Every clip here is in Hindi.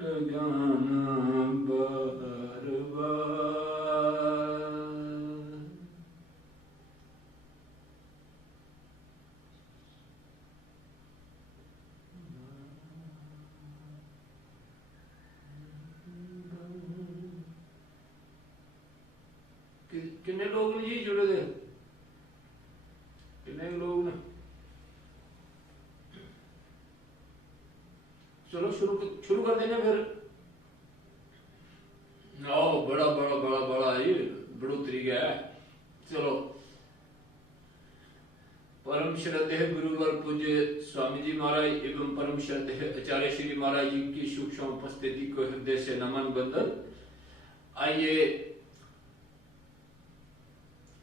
ज्ञान बार बार। कितने लोग ने जी जुड़े थे? कितने लोग ने? चलो शुरू कर देना फिर। आओ, बड़ा बड़ा बड़ा बड़ा ये बढ़ोतरी गया है। चलो। परम श्रद्धेय गुरुवर पूज्य स्वामी जी महाराज एवं परम श्रद्धेय आचार्य श्री महाराज जी की सूक्ष्म उपस्थिति को हृदय से नमन बंदन। आइए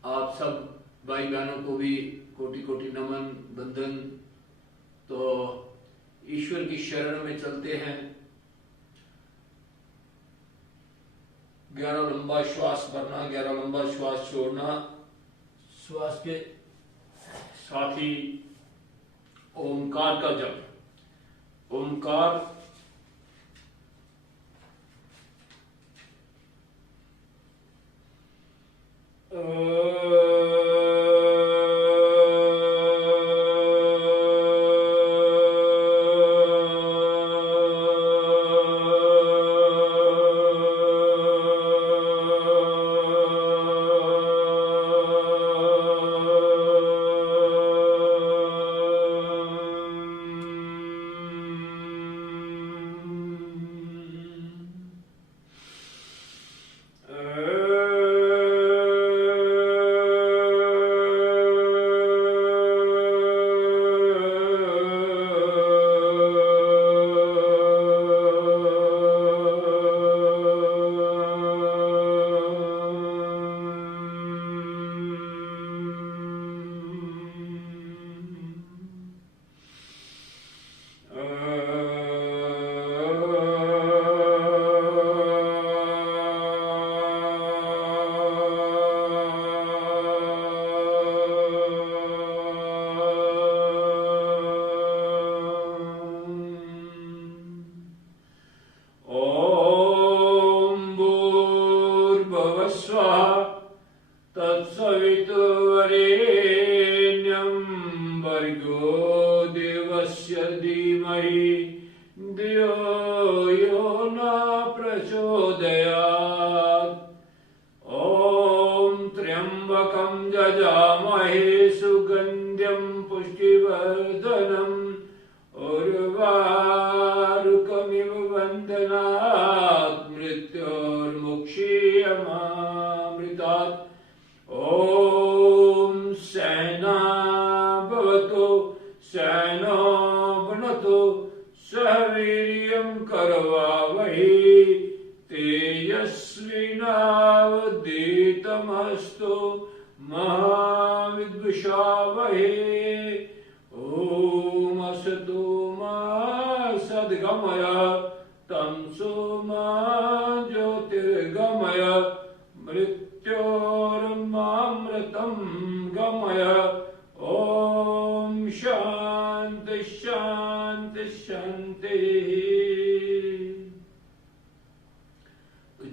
आप सब भाई बहनों को भी कोटि कोटि नमन बंदन। तो ईश्वर की शरण में चलते हैं। 11 लंबा श्वास भरना, 11 लंबा श्वास छोड़ना। श्वास के साथ ही ओमकार का जप। ओमकार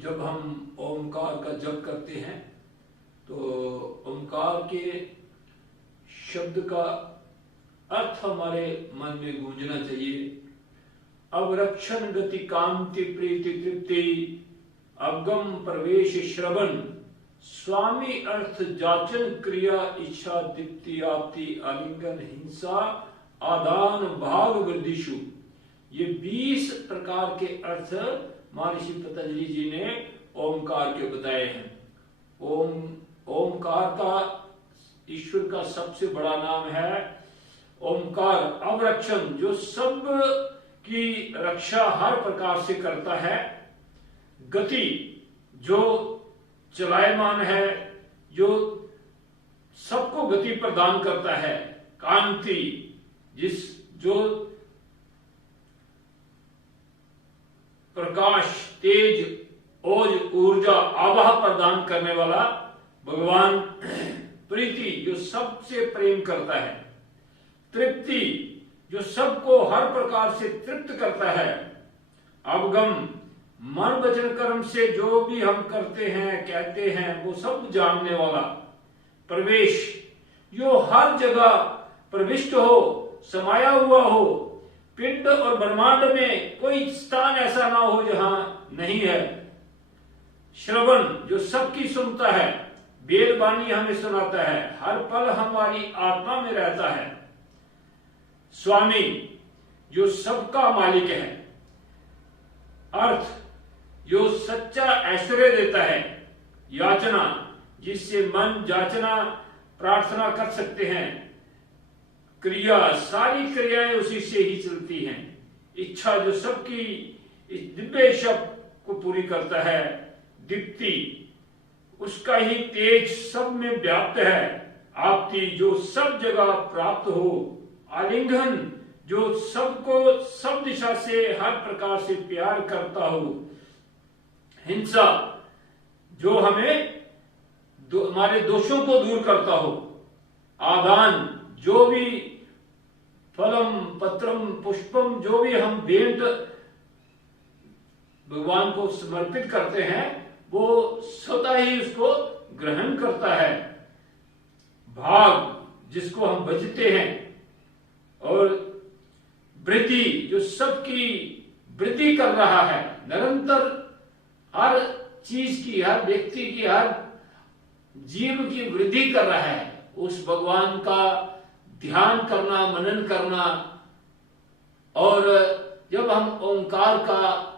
जब हम ओमकार का जप करते हैं तो ओमकार के शब्द का अर्थ हमारे मन में गूंजना चाहिए। अवरक्षण गति कांति प्रीति तृप्ति अवगम प्रवेश श्रवण स्वामी अर्थ जाचन क्रिया इच्छा दीप्ति आपति आलिंगन हिंसा आदान भाग वृद्धिशु। ये 20 प्रकार के अर्थ महर्षि पतंजलि जी ने ओमकार के बताए हैं। ओमकार का ईश्वर का सबसे बड़ा नाम है ओमकार। अवरक्षण जो सब की रक्षा हर प्रकार से करता है। गति जो चलायमान है, जो सबको गति प्रदान करता है। कांति जो प्रकाश तेज ओज ऊर्जा आवाह प्रदान करने वाला भगवान। प्रीति जो सबसे प्रेम करता है। तृप्ति जो सबको हर प्रकार से तृप्त करता है। अवगम मन वचन कर्म से जो भी हम करते हैं कहते हैं वो सब जानने वाला, प्रवेश जो हर जगह प्रविष्ट हो, समाया हुआ हो, पिंड और ब्रह्मांड में कोई स्थान ऐसा ना हो जहां नहीं है, श्रवण जो सबकी सुनता है, वेद वाणी हमें सुनाता है, हर पल हमारी आत्मा में रहता है, स्वामी जो सबका मालिक है, अर्थ जो सच्चा ऐश्वर्य देता है, याचना जिससे मन जाचना प्रार्थना कर सकते हैं, क्रिया सारी क्रियाएं उसी से ही चलती हैं, इच्छा जो सबकी इस दिव्य शब्द को पूरी करता है, दीप्ति उसका ही तेज सब में व्याप्त है, आपती जो सब जगह प्राप्त हो, आलिंगन जो सबको सब दिशा से हर प्रकार से प्यार करता हो, हिंसा जो हमें हमारे दोषों को दूर करता हो, आदान जो भी फलम पत्रम पुष्पम जो भी हम भेंट भगवान को समर्पित करते हैं वो स्वतः ही उसको ग्रहण करता है, भाग जिसको हम बचते हैं, और वृद्धि जो सबकी वृद्धि कर रहा है, निरंतर हर चीज की, हर व्यक्ति की, हर जीव की वृद्धि कर रहा है, उस भगवान का ध्यान करना, मनन करना। और जब हम ओंकार का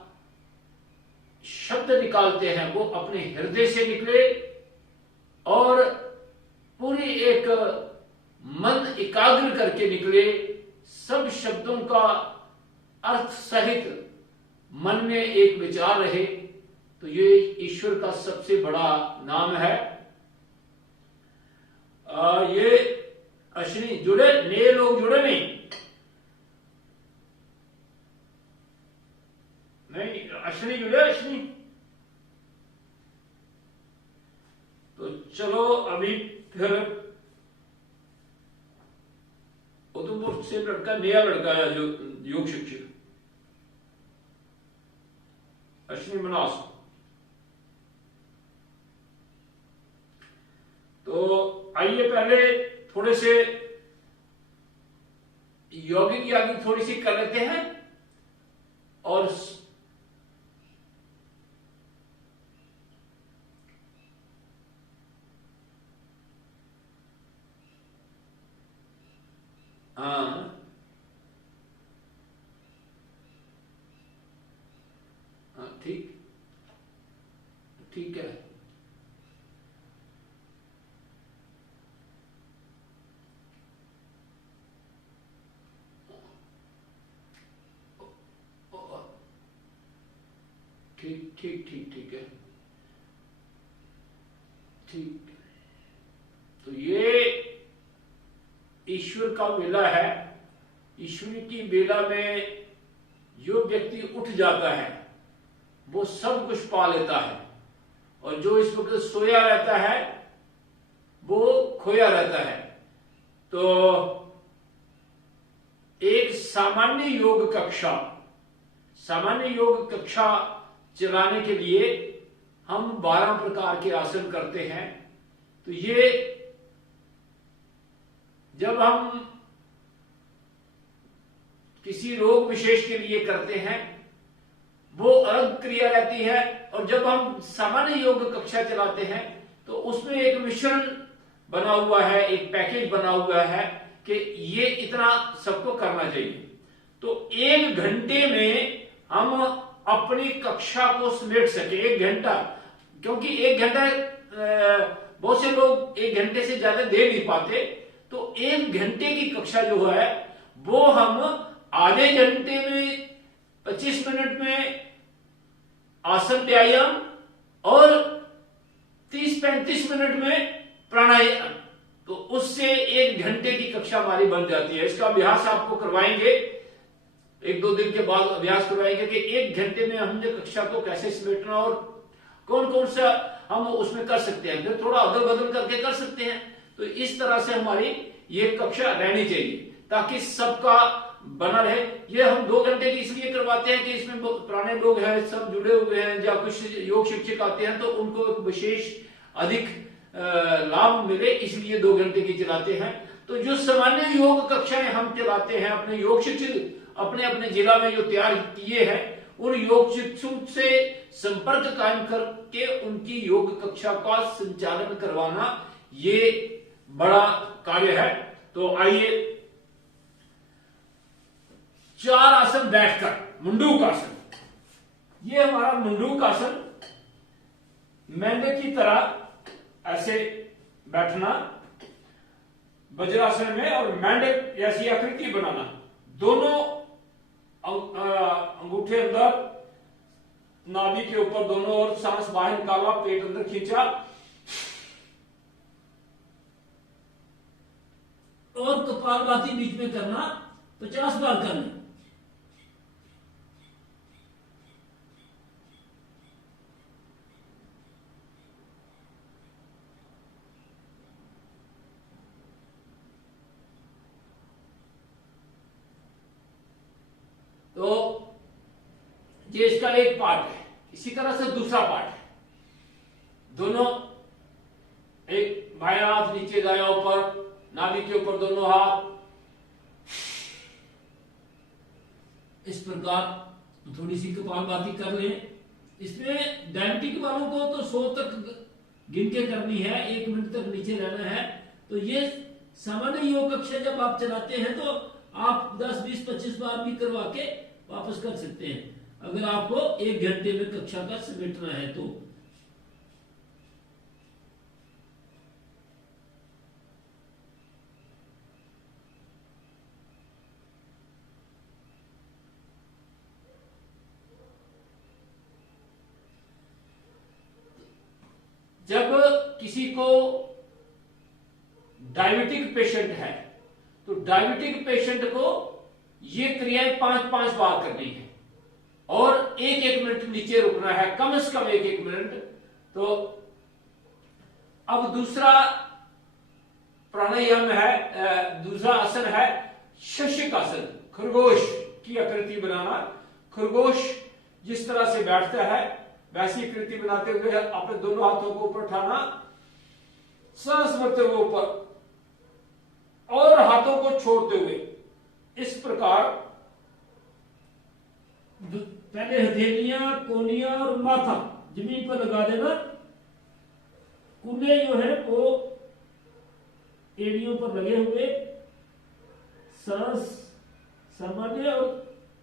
शब्द निकालते हैं वो अपने हृदय से निकले और पूरी एक मन एकाग्र करके निकले, सब शब्दों का अर्थ सहित मन में एक विचार रहे, तो ये ईश्वर का सबसे बड़ा नाम है। ये अश्विनी जुड़े, नए लोग जुड़े नहीं, अश्विनी जुड़े, अश्विनी। तो चलो अभी फिर उधमपुर से लड़का, नया लड़का है जो योग शिक्षक अश्विनी मनास। तो आइए पहले थोड़े से यौगिक यागी थोड़ी सी कर लेते हैं और ठीक ठीक है। ठीक ठीक ठीक ठीक है, ठीक। तो ये ईश्वर का बेला है, ईश्वर की बेला में जो व्यक्ति उठ जाता है वो सब कुछ पा लेता है, और जो इस वक्त सोया रहता है वो खोया रहता है। तो एक सामान्य योग कक्षा चलाने के लिए हम 12 प्रकार के आसन करते हैं। तो ये जब हम किसी रोग विशेष के लिए करते हैं वो अलग क्रिया रहती है, और जब हम सामान्य योग कक्षा चलाते हैं तो उसमें एक मिश्रण बना हुआ है, एक पैकेज बना हुआ है कि ये इतना सबको करना चाहिए। तो 1 घंटे में हम अपनी कक्षा को समेट सके, 1 घंटा, क्योंकि 1 घंटा बहुत से लोग 1 घंटे से ज्यादा दे नहीं पाते। तो 1 घंटे की कक्षा जो है वो हम आधे घंटे में 25 मिनट में आसन व्यायाम और 30-35 मिनट में प्राणायाम, तो उससे 1 घंटे की कक्षा हमारी बन जाती है। इसका अभ्यास आपको करवाएंगे, 1-2 दिन के बाद अभ्यास करवाएंगे कि 1 घंटे में हमने कक्षा को कैसे समेटना और कौन कौन सा हम उसमें कर सकते हैं, फिर थोड़ा अदल बदल करके कर सकते हैं। तो इस तरह से हमारी ये कक्षा रहनी चाहिए ताकि सबका बना रहे। ये हम 2 घंटे की इसलिए करवाते हैं कि इसमें पुराने लोग हैं, सब जुड़े हुए हैं, या कुछ योग शिक्षक आते हैं तो उनको एक विशेष अधिक लाभ मिले, इसलिए 2 घंटे की चलाते हैं। तो जो सामान्य योग कक्षाएं हम चलाते हैं, अपने योग शिक्षक अपने अपने जिला में जो तैयार किए हैं, उन योग शिक्षक से संपर्क कायम करके उनकी योग कक्षा का संचालन करवाना ये बड़ा कार्य है। तो आइए 4 आसन बैठकर, मुंडूक आसन, ये हमारा मुंडूक आसन, मेंढक की तरह ऐसे बैठना वज्रासन में और मेंढक जैसी आकृति बनाना, दोनों अंगूठे अंदर नाभि के ऊपर दोनों ओर, सांस बाहर निकाला, पेट अंदर खींचा और कपालभाति बीच में करना, 50 बार करना। तो ये इसका एक पार्ट है। इसी तरह से दूसरा पार्ट है, दोनों एक बायां हाथ नीचे, दायां ऊपर, नाभि के ऊपर दोनों हाथ, इस प्रकार थोड़ी सी कपालभाति कर लें। इसमें डायबिटिक वालों को तो 100 तक गिन के करनी है, 1 मिनट तक नीचे रहना है। तो ये सामान्य योग कक्षा जब आप चलाते हैं तो आप 10, 20, 25 बार भी करवा के वापस कर सकते हैं, अगर आपको 1 घंटे में कक्षा का समेटना है तो। जब किसी को डायबिटिक पेशेंट है तो डायबिटिक पेशेंट को ये क्रियाएं 5-5 बार करनी है और 1-1 मिनट नीचे रुकना है, कम से कम 1-1 मिनट। तो अब दूसरा प्राणायाम है, दूसरा आसन है शशिक आसन, खरगोश की आकृति बनाना। खरगोश जिस तरह से बैठता है वैसी आकृति बनाते हुए अपने दोनों हाथों को ऊपर उठाना, सांस भरते हुए ऊपर और हाथों को छोड़ते हुए, इस प्रकार पहले हथेलियां, कोनियां और माथा जमीन पर लगा देना। कूल्हे जो है वो एड़ियों पर लगे हुए, सांस सामान्य और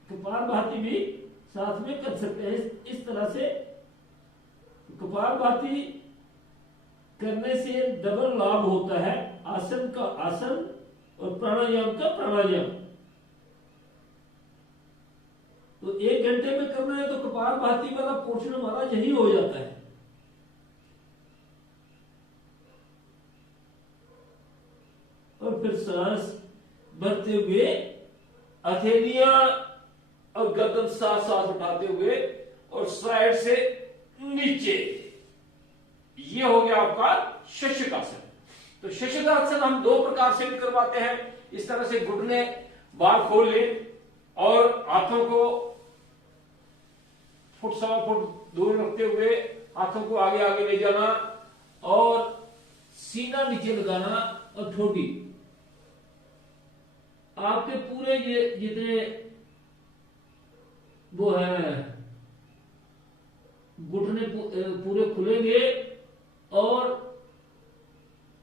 कपालभाति भी साथ में कर सकते हैं। इस तरह से कपालभाति करने से डबल लाभ होता है, आसन का आसन और प्राणायाम का प्राणायाम। तो 1 घंटे में करना है तो कपालभाति वाला पोर्शन हमारा यही हो जाता है। और फिर सांस भरते हुए हथेलियां और गर्दन साथ साथ उठाते हुए और साइड से नीचे, ये हो गया आपका शशकासन। तो शशकासन हम 2 प्रकार से भी करवाते हैं। इस तरह से घुटने बाहर खोल ले और हाथों को फुट सवा फुट दूर रखते हुए हाथों को आगे आगे ले जाना और सीना नीचे लगाना और ठोडी आपके पूरे ये जितने वो है घुटने पूरे खुलेंगे और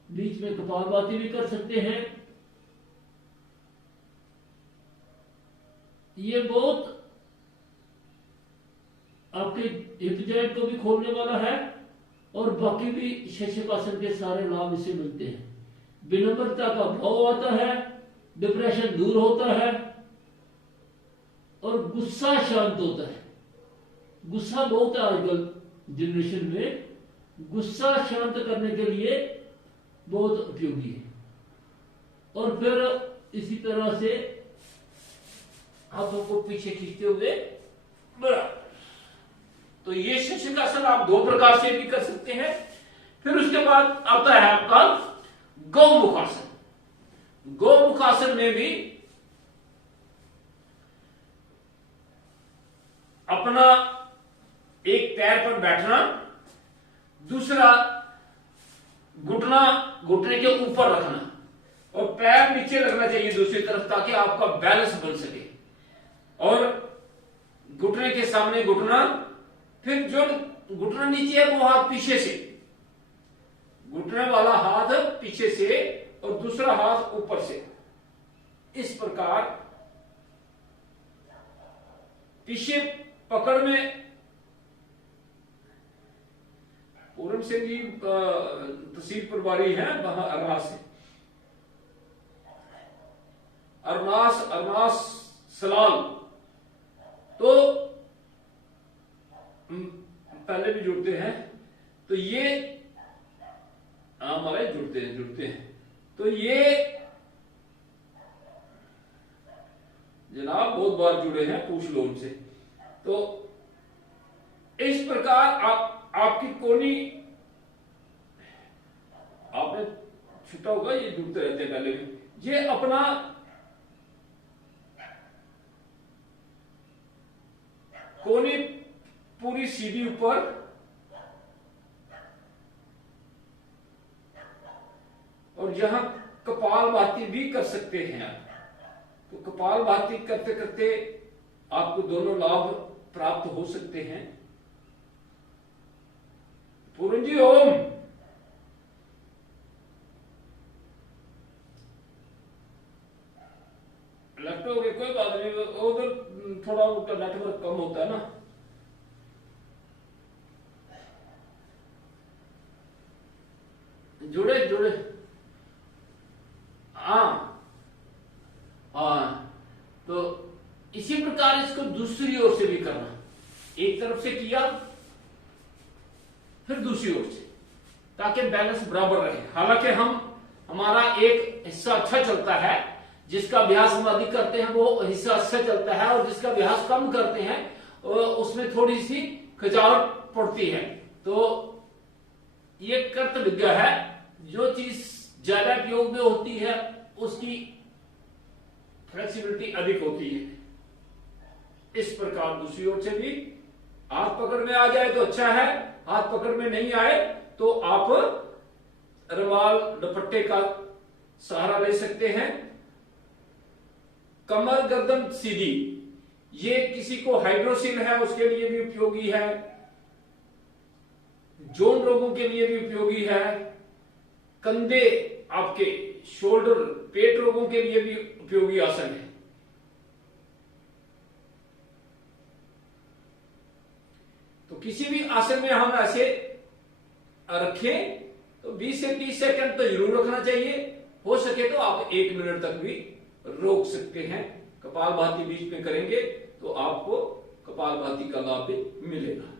बीच में कपालभाति भी कर सकते हैं। ये बहुत आपके हिप जॉइंट को भी खोलने वाला है और बाकी भी शशकासन के सारे लाभ इसे मिलते हैं। विनम्रता का भाव आता है, डिप्रेशन दूर होता है और गुस्सा शांत होता है। गुस्सा बहुत है आजकल जनरेशन में, गुस्सा शांत करने के लिए बहुत उपयोगी है। और फिर इसी तरह से हाथों को पीछे खींचते हुए बराबर। तो ये शशकासन आप 2 प्रकार से भी कर सकते हैं। फिर उसके बाद आता है आपका गौमुखासन। गौमुखासन में भी अपना एक पैर पर बैठना, दूसरा घुटना घुटने के ऊपर रखना और पैर नीचे रखना चाहिए दूसरी तरफ, ताकि आपका बैलेंस बन सके। और घुटने के सामने घुटना, फिर जो घुटना नीचे है वो हाथ पीछे से, घुटने वाला हाथ पीछे से और दूसरा हाथ ऊपर से, इस प्रकार पीछे पकड़ में। पूरन सिंह जी तहसील प्रभारी हैं वहां अरनास से, अरनास सलाल, तो पहले भी जुड़ते हैं। तो ये हमारे जुड़ते हैं। तो ये जनाब बहुत बार जुड़े हैं, पूछ लो उनसे। तो इस प्रकार आपकी कोनी, आपने छुटा होगा, ये जुड़ते रहते हैं पहले भी। ये अपना कोनी पूरी सीधी ऊपर, और यहां कपालभाति भी कर सकते हैं आप। तो कपालभाति करते करते आपको दोनों लाभ प्राप्त हो सकते हैं। पूरन जी ओम। लेफ्ट हो गए, कोई बात नहीं, उधर थोड़ा उनका नेटवर्क कम होता है ना। जुड़े हाँ। तो इसी प्रकार इसको दूसरी ओर से भी करना, एक तरफ से किया फिर दूसरी ओर से, ताकि बैलेंस बराबर रहे। हालांकि हमारा एक हिस्सा अच्छा चलता है, जिसका अभ्यास हम अधिक करते हैं वो हिस्सा अच्छा चलता है, और जिसका अभ्यास कम करते हैं उसमें थोड़ी सी खिंचावट पड़ती है। तो ये कर्त विद्या है, जो चीज ज्यादा उपयोग में होती है उसकी फ्लेक्सिबिलिटी अधिक होती है। इस प्रकार दूसरी ओर से भी हाथ पकड़ में आ जाए तो अच्छा है, हाथ पकड़ में नहीं आए तो आप रुमाल दुपट्टे का सहारा ले सकते हैं। कमर गर्दन सीधी, ये किसी को हाइड्रोसिल है उसके लिए भी उपयोगी है, जोन रोगों के लिए भी उपयोगी है, कंधे आपके शोल्डर पेट रोगों के लिए भी उपयोगी आसन है। तो किसी भी आसन में हम ऐसे रखें तो 20 से 30 सेकंड तो जरूर रखना चाहिए, हो सके तो आप 1 मिनट तक भी रोक सकते हैं। कपालभाति बीच में करेंगे तो आपको कपालभाति का लाभ भी मिलेगा।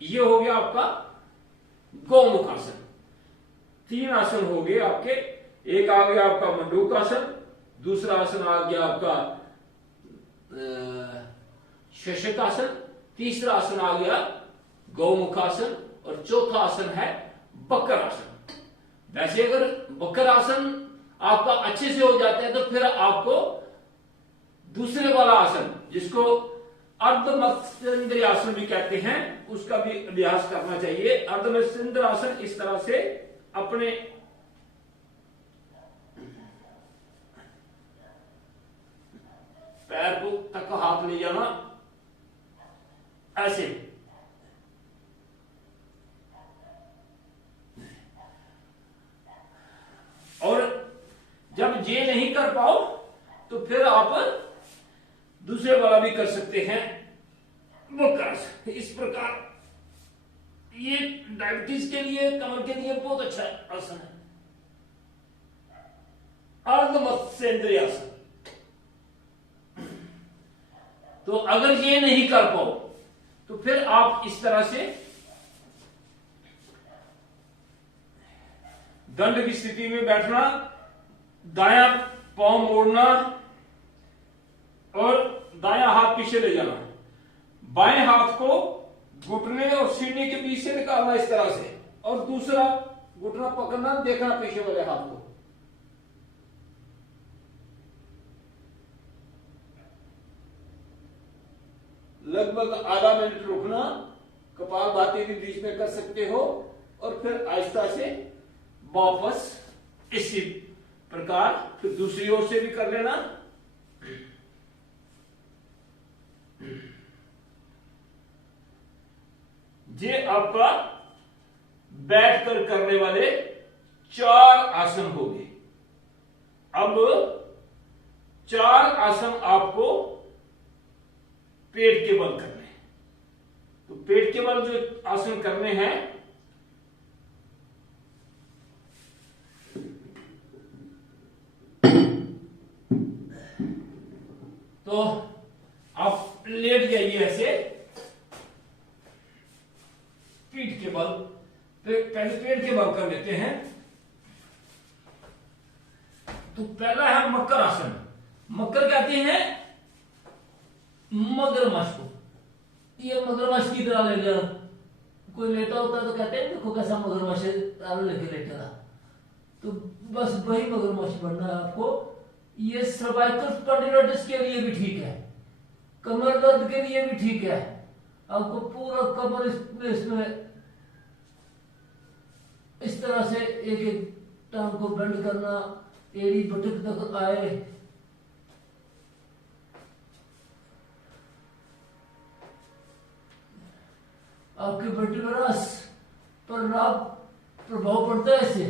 ये हो गया आपका गौमुख आसन। 3 आसन हो गए आपके, एक आ गया आपका मंडूक आसन, दूसरा आसन आ गया आपका शशक आसन, तीसरा आसन आ गया गौमुख आसन, और चौथा आसन है बकर आसन। वैसे अगर बकर आसन आपका अच्छे से हो जाता है तो फिर आपको दूसरे वाला आसन, जिसको अर्धमत्स्येंद्र आसन भी कहते हैं, उसका भी अभ्यास करना चाहिए। अर्धमत्स्येंद्र आसन इस तरह से अपने पैर को तक हाथ ले जाना ऐसे, और जब ये नहीं कर पाओ तो फिर आप दूसरे वाला भी कर सकते हैं, बकर। इस प्रकार ये डायबिटीज के लिए, कमर के लिए बहुत अच्छा आसन है, अर्धमत्स्येंद्र आसन। तो अगर ये नहीं कर पाओ तो फिर आप इस तरह से दंड की स्थिति में बैठना, दायां पांव मोड़ना और दायां हाथ पीछे ले जाना, बाएं हाथ को घुटने और सीढ़ी के बीच से निकालना इस तरह से, और दूसरा घुटना पकड़ना, देखना पीछे वाले हाथ को। लगभग आधा मिनट रुकना, कपालभाति भी बीच में कर सकते हो, और फिर आहिस्ता से वापस इसी प्रकार फिर दूसरी ओर से भी कर लेना। ये आपका बैठकर करने वाले 4 आसन हो गए। अब 4 आसन आपको पेट के बल करने हैं। तो पेट के बल जो आसन करने हैं, तो आप लेट जाइए ऐसे, पीठ के बल, पहले पेट के बल कर लेते हैं। तो पहला है मकर आसन। मकर कहते हैं मगरमच्छ को। ये मगरमच्छ की तरह लेगा, कोई लेटा होता है तो कहते हैं देखो कैसा मगरमच्छ लेके लेटेगा, तो बस वही मगरमच्छ बनना है आपको। ये सर्वाइकल स्पॉन्डिलोसिस के लिए भी ठीक है, कमर दर्द के लिए भी ठीक है। आपको पूरा कमर इसमें इस तरह से एक एक टांग को बेंड करना, एड़ी बटक तक आए। आपके वर्टिब्रस पर लाभ प्रभाव पड़ता है इससे।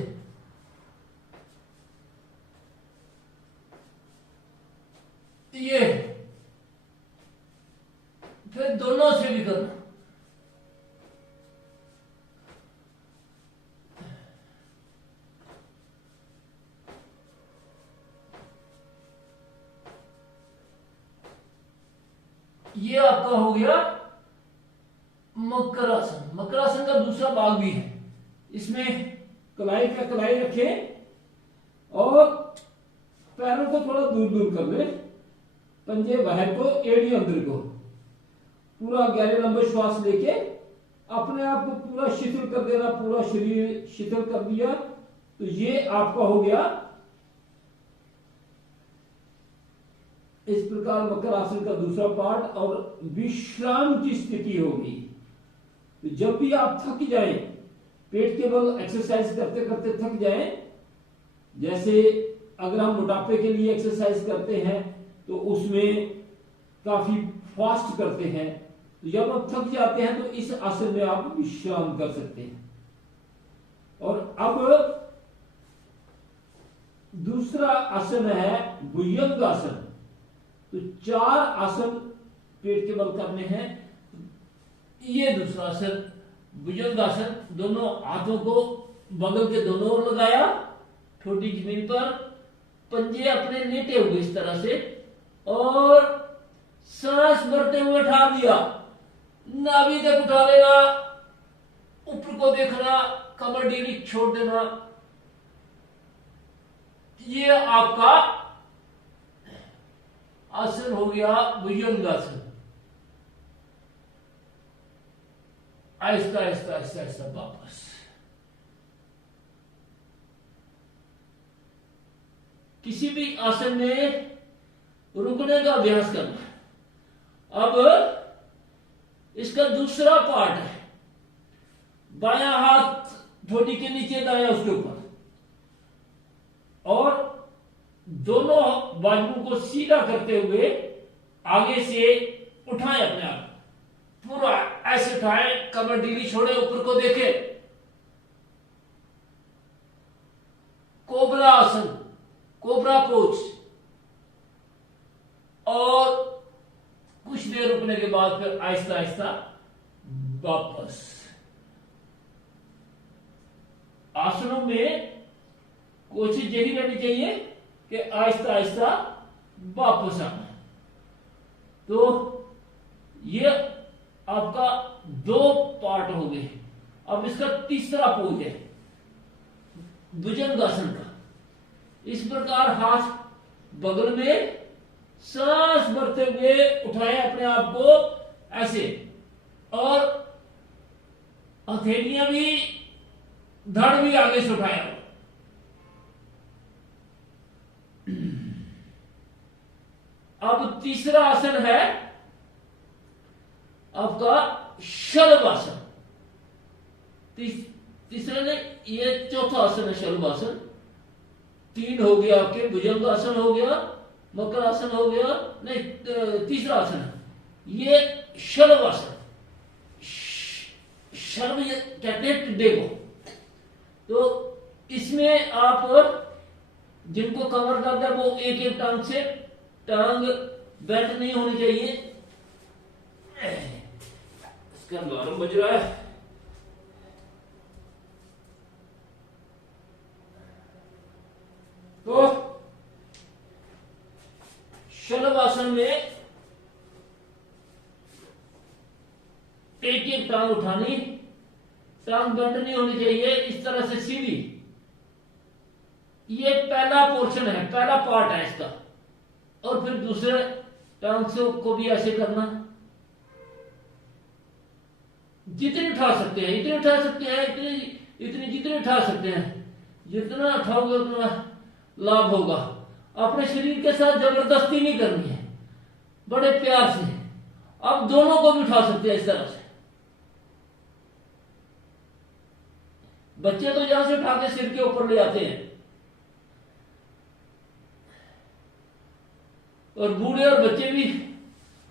ये फिर दोनों से भी करना। ये आपका हो गया मकर आसन। मकर आसन का दूसरा भाग भी है। इसमें कलाई पे कलाई रखें और पैरों को थोड़ा दूर दूर कर ले, पंजे बाहर को, एड़ी अंदर को, पूरा गहरे लंबे श्वास लेके अपने आप को पूरा शिथिल कर देना। पूरा शरीर शिथिल कर दिया तो ये आपका हो गया इस प्रकार मकर आसन का दूसरा पार्ट। और विश्राम की स्थिति होगी। तो जब भी आप थक जाएं, पेट के बल एक्सरसाइज करते करते थक जाएं, जैसे अगर हम मोटापे के लिए एक्सरसाइज करते हैं तो उसमें काफी फास्ट करते हैं, तो जब आप थक जाते हैं तो इस आसन में आप विश्राम कर सकते हैं। और अब दूसरा आसन है भुजंग आसन। तो 4 आसन पेट के बल करने हैं। ये दूसरा आसन भुजंग आसन। दोनों हाथों को बगल के दोनों ओर लगाया, ठोडी जमीन पर, पंजे अपने लेटे हुए इस तरह से, और सांस भरते हुए उठा दिया। नाभि तक उठा लेना, ऊपर को देखना, कमर ढीली छोड़ देना। ये आपका आसन हो गया भुजंग आसन। आहिस्ता आहिस्ता आहिस्ता आहिस्ता वापस। किसी भी आसन में रुकने का अभ्यास करना। अब इसका दूसरा पार्ट है, बायां हाथ ठोडी के नीचे, दायां उसके ऊपर, और दोनों बाजुओं को सीधा करते हुए आगे से उठाएं, अपने आप पूरा ऐसे उठाएं, कमर ढीली छोड़े, ऊपर को देखें। कोबरा आसन, कोबरा पोज। और कुछ देर रुकने के बाद फिर आहिस्ता आहिस्ता वापस। आसनों में कोशिश यही रहनी चाहिए कि आहिस्ता आहिस्ता वापस आना। तो ये आपका 2 पार्ट हो गए। अब इसका तीसरा पोज है भुजंग आसन का। इस प्रकार हाथ बगल में, सांस भरते हुए उठाएं अपने आप को ऐसे, और हथेलियां भी, धड़ भी आगे से उठाया। अब तीसरा आसन है आपका शलभासन। तीसरे ने ये चौथा आसन है शलभासन। 3 हो गया आपके, भुजंग आसन हो गया, मकर आसन हो गया, नहीं तीसरा आसन है ये शलभासन। शर्म ये कहते हैं टिड्डे को। तो इसमें आप जिनको कमर दर्द है वो एक एक टांग से, टांग बेंट नहीं होनी चाहिए। इसका अलार्म बज रहा है। तो शलभासन में एक एक टांग उठानी, टांग बेंट नहीं होनी चाहिए, इस तरह से सीधी। ये पहला पोर्शन है, पहला पार्ट है इसका। और फिर दूसरे टांग से को भी ऐसे करना, जितनी उठा सकते हैं इतनी उठा सकते हैं, इतनी इतनी जितनी उठा सकते हैं। जितना उठाओगे उतना लाभ होगा। अपने शरीर के साथ जबरदस्ती नहीं करनी है, बड़े प्यार से। अब दोनों को भी उठा सकते हैं इस तरह से। बच्चे तो यहां से उठा के सिर के ऊपर ले आते हैं, और बूढ़े और बच्चे भी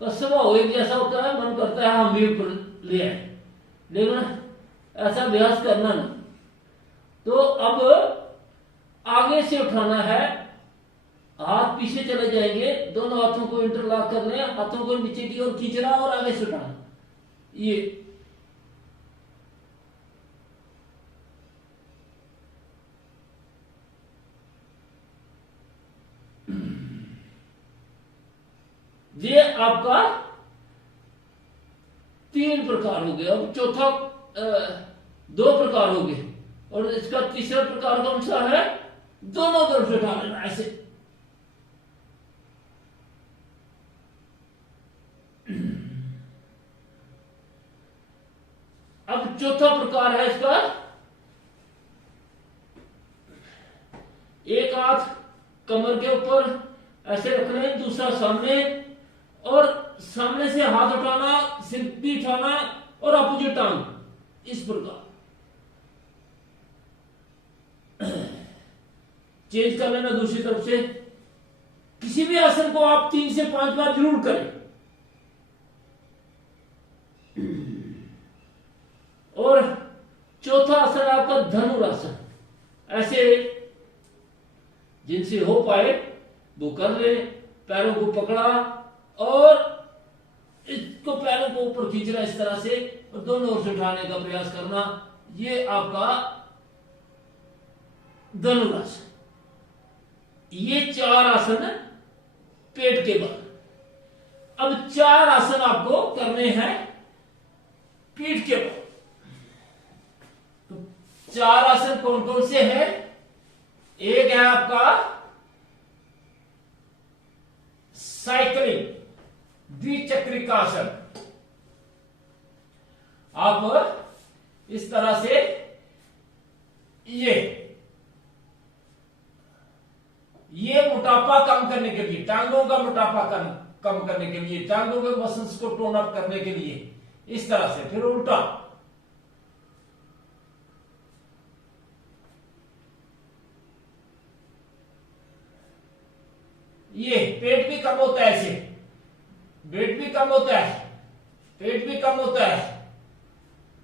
का स्वभाव एक जैसा होता है, मन करता है हम भी ऊपर ले आए, लेकिन ऐसा अभ्यास करना नहीं। तो अब आगे से उठाना है, हाथ पीछे चले जाएंगे, दोनों हाथों को इंटरलॉक कर लें, हाथों को नीचे की ओर खींचना और आगे से उठाना। ये आपका 3 प्रकार हो गया। अब चौथा 2 प्रकार हो गए, और इसका तीसरा प्रकार कौन सा है? दोनों तरफ से उठा लेना ऐसे। अब चौथा प्रकार है इसका, एक हाथ कमर के ऊपर ऐसे रखना, दूसरा सामने, और सामने से हाथ उठाना, सिर भी उठाना, और अपोजिट टांग इस प्रकार चेंज कर लेना दूसरी तरफ से। किसी भी आसन को आप 3 से 5 बार जरूर करें। और चौथा आसन आपका धनुरासन। ऐसे जिनसे हो पाए वो कर ले, पैरों को पकड़ा और इसको पैरों को ऊपर खींचना इस तरह से, और दोनों ओर से उठाने का प्रयास करना। ये आपका धनुरासन। ये 4 आसन है पेट के बल। अब 4 आसन आपको करने हैं पीठ के बल। तो 4 आसन कौन कौन से हैं? एक है आपका साइकिलिंग, द्विचक्रिकासन। आप इस तरह से ये मोटापा कम करने के लिए, टांगों का मोटापा कम करने के लिए, टांगों के मसल्स को टोन अप करने के लिए इस तरह से। फिर उल्टा, ये पेट भी कम होता है, ऐसे पेट भी कम होता है, पेट भी कम होता है,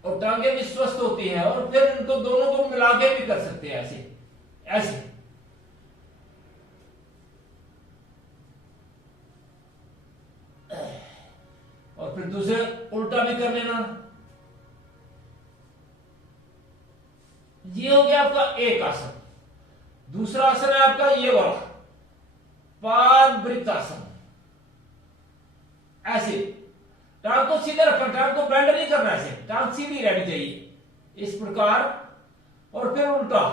और टांगे भी स्वस्थ होती है। और फिर इनको दोनों को मिला के भी कर सकते हैं ऐसे ऐसे। और फिर दूसरे उल्टा भी कर लेना। ये हो गया आपका एक आसन। दूसरा आसन है आपका ये वाला पादवृत्तासन। ऐसे टांग को सीधे रखना, टांग को बेंड नहीं करना, ऐसे टांग सीधी रहनी चाहिए इस प्रकार। और फिर उल्टा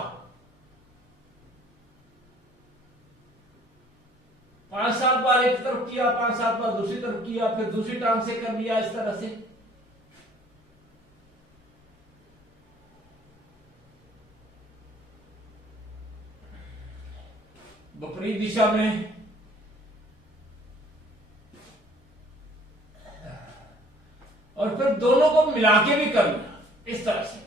5-7 बार एक तरफ किया, 5-7 बार दूसरी तरफ किया, फिर दूसरी टांग से कर लिया इस तरह से। विपरीत दिशा में और फिर दोनों को मिला के भी करना इस तरह से।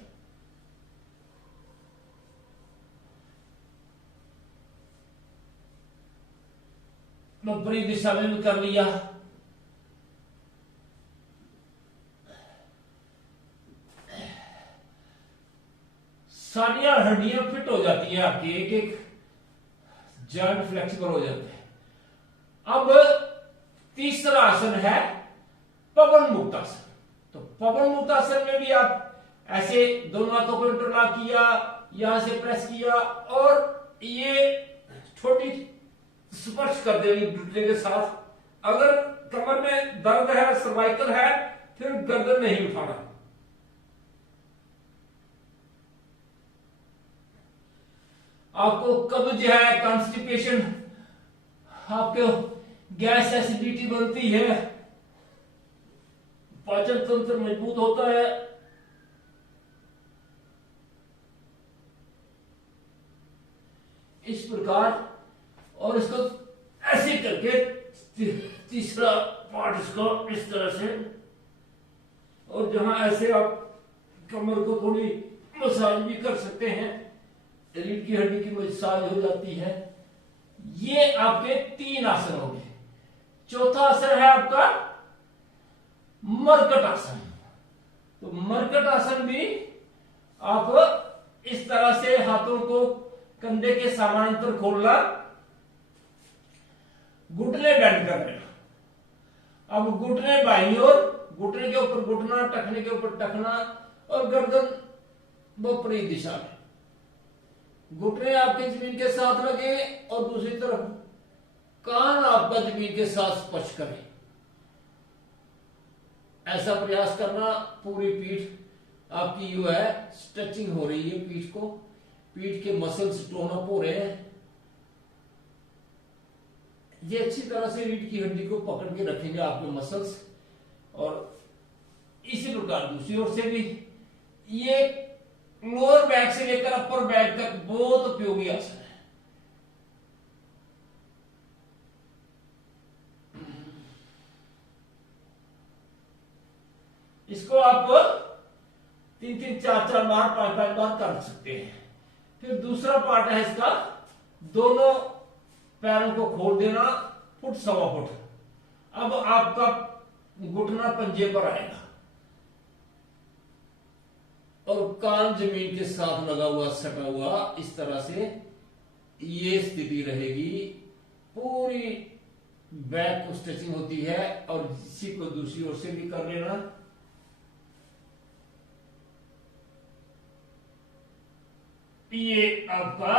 विपरीत दिशा में भी कर लिया। सारी हड्डियां फिट हो जाती है आपकी, एक एक जॉइंट फ्लेक्सिबल हो जाते हैं। अब तीसरा आसन है पवन मुक्त आसन। तो पवन मुक्त आसन में भी आप ऐसे दोनों हाथों को इंटरलॉक किया, यहां से प्रेस किया और ये छोटी स्पर्श कर देगी घुटने के साथ। अगर कमर में दर्द है, सर्वाइकल है, फिर गर्दन नहीं उठाना। आपको कब्ज है, कॉन्स्टिपेशन, आपको गैस एसिडिटी बनती है, पाचन तंत्र मजबूत होता है। इस प्रकार, और इसको ऐसे करके तीसरा पार्ट इसको इस तरह से, और जहां ऐसे आप कमर को थोड़ी मसाज भी कर सकते हैं, रीढ़ की हड्डी की मसाज हो जाती है। ये आपके 3 आसन हो गए। चौथा आसन है आपका मरकट आसन। तो मरकट आसन भी आप इस तरह से हाथों को कंधे के समानांतर खोलना, घुटने बेंड कर लेना। अब घुटने बाईं ओर, घुटने के ऊपर घुटना, टखने के ऊपर टखना, और गर्दन विपरीत दिशा में। घुटने आपके जमीन के साथ लगे और दूसरी तरफ कान आपका जमीन के साथ स्पर्श करे। ऐसा प्रयास करना। पूरी पीठ आपकी जो है स्ट्रेचिंग हो रही है, पीठ को, पीठ के मसल्स टोन अप हो रहे हैं। ये अच्छी तरह से रीढ़ की हड्डी को पकड़ के रखेंगे आपके मसल्स। और इसी प्रकार दूसरी ओर से भी ये लोअर बैक से लेकर अपर बैक तक बहुत उपयोगी आसन है। इसको आप 3-3, 4-4 बार, 5-5 बार कर सकते हैं। फिर दूसरा पार्ट है इसका, दोनों पैरों को खोल देना, फुट सवा फुट। अब आपका घुटना पंजे पर आएगा और कान जमीन के साथ लगा हुआ, सटा हुआ, इस तरह से ये स्थिति रहेगी। पूरी बैक को स्ट्रेचिंग होती है। और इसी को दूसरी ओर से भी कर लेना। ये आपका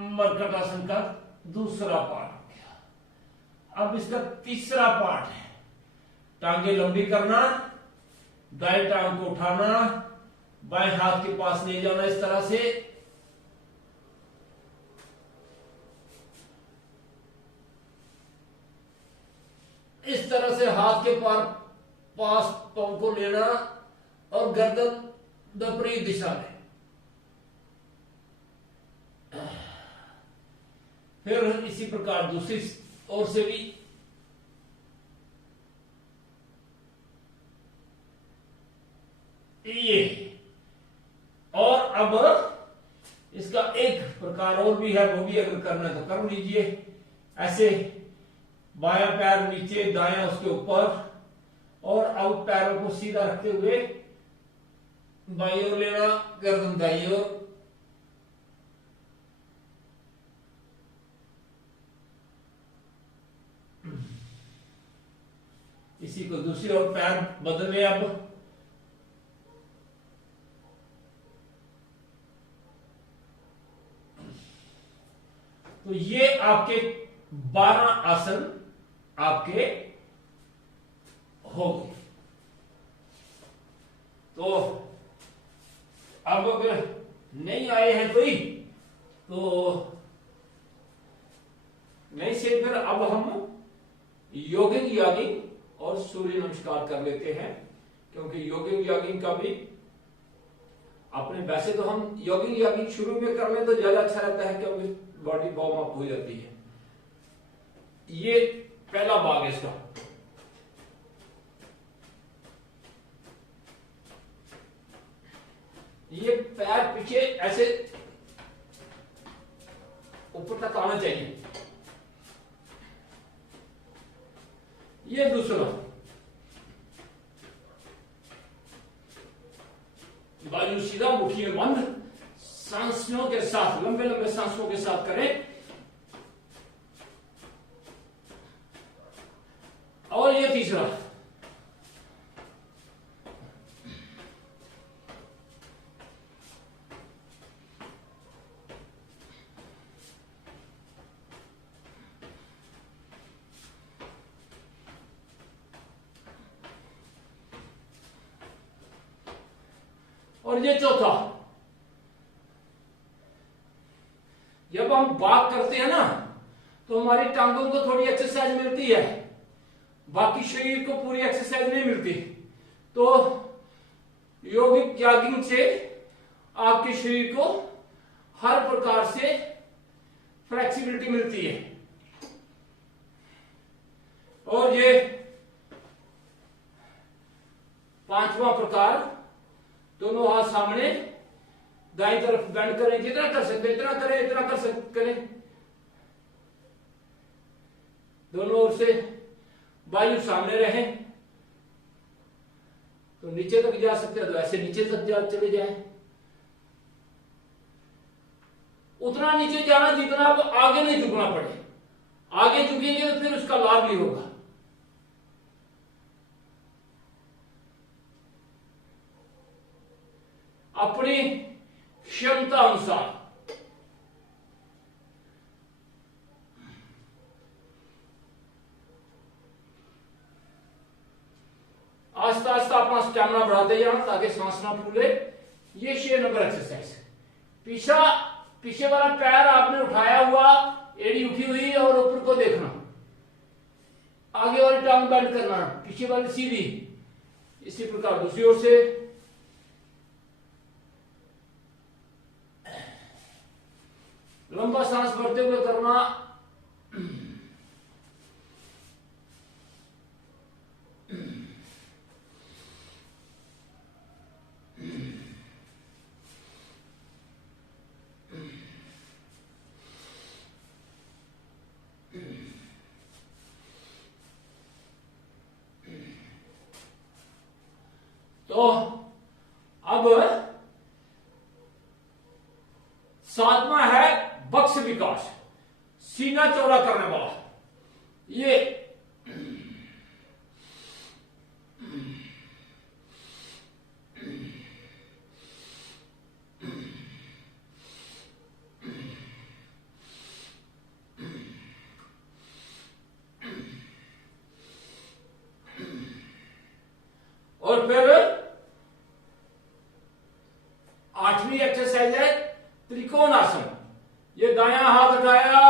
मरकट आसन का दूसरा पार्ट हो गया। अब इसका तीसरा पार्ट है टांगे लंबी करना, दाएं टांग को उठाना, बाएं हाथ के पास ले जाना इस तरह से। इस तरह से हाथ के पास पांव को लेना और गर्दन विपरीत दिशा में। फिर इसी प्रकार दूसरी ओर से भी। ये और अब इसका एक प्रकार और भी है, वो भी अगर करना है तो कर लीजिए। ऐसे बायां पैर नीचे, दायां उसके ऊपर, और अब पैरों को सीधा रखते हुए बाईं ओर लेना, गर्दन दाईं ओर। इसी को दूसरी ओर पैर बदले। अब तो ये आपके 12 आसन आपके हो गए। तो अब अगर नहीं आए हैं कोई, तो नहीं से फिर अब हम योगिंग यागिंग और सूर्य नमस्कार कर लेते हैं। क्योंकि योगिंग यागिंग का भी अपने, वैसे तो हम योगिंग यागिंग शुरू में कर लें तो ज्यादा अच्छा रहता है, क्योंकि बॉडी वार्म अप हो जाती है। ये पहला भाग है इसका। ये पैर पीछे ऐसे ऊपर तक आना चाहिए। ये दूसरा, बाजू सीधा, मुट्ठियां बंद, सांसों के साथ, लंबे लंबे सांसों के साथ करें। और ये तीसरा, और ये चौथा। जब हम वॉक करते हैं ना तो हमारी टांगों को थोड़ी एक्सरसाइज मिलती है, बाकी शरीर को पूरी एक्सरसाइज नहीं मिलती। तो योगिक जॉगिंग से आपके शरीर को हर प्रकार से फ्लेक्सिबिलिटी मिलती है। और ये पांचवा प्रकार, दोनों हाथ सामने, दाईं तरफ बेंड करें, जितना कर सकते इतना करें, इतना कर सकते करें। दोनों ओर से बाजू सामने रहें, तो नीचे तक जा सकते हैं तो ऐसे नीचे तक चले जाएं। उतना नीचे जाना जितना आपको आगे नहीं झुकना पड़े। आगे झुकेंगे तो फिर उसका लाभ नहीं होगा। अपनी क्षमता अनुसार आस्ते आस्ते अपना स्टैमिना बढ़ाते जाना ताकि सांस ना फूले। ये 6 नंबर एक्सरसाइज। पीछे वाला पैर आपने उठाया हुआ, एड़ी उठी हुई और ऊपर को देखना, आगे वाली टांग बेंड करना, पीछे वाली सीधी। इसी प्रकार दूसरी ओर से लंबा सांस भरते हुए करना। तो अब 7वां है बक्ष विकास, सीना चौड़ा करने वाला। ये और फिर 8वीं एक्सरसाइज है त्रिकोण आसन। ये दायां हाथ उठाया,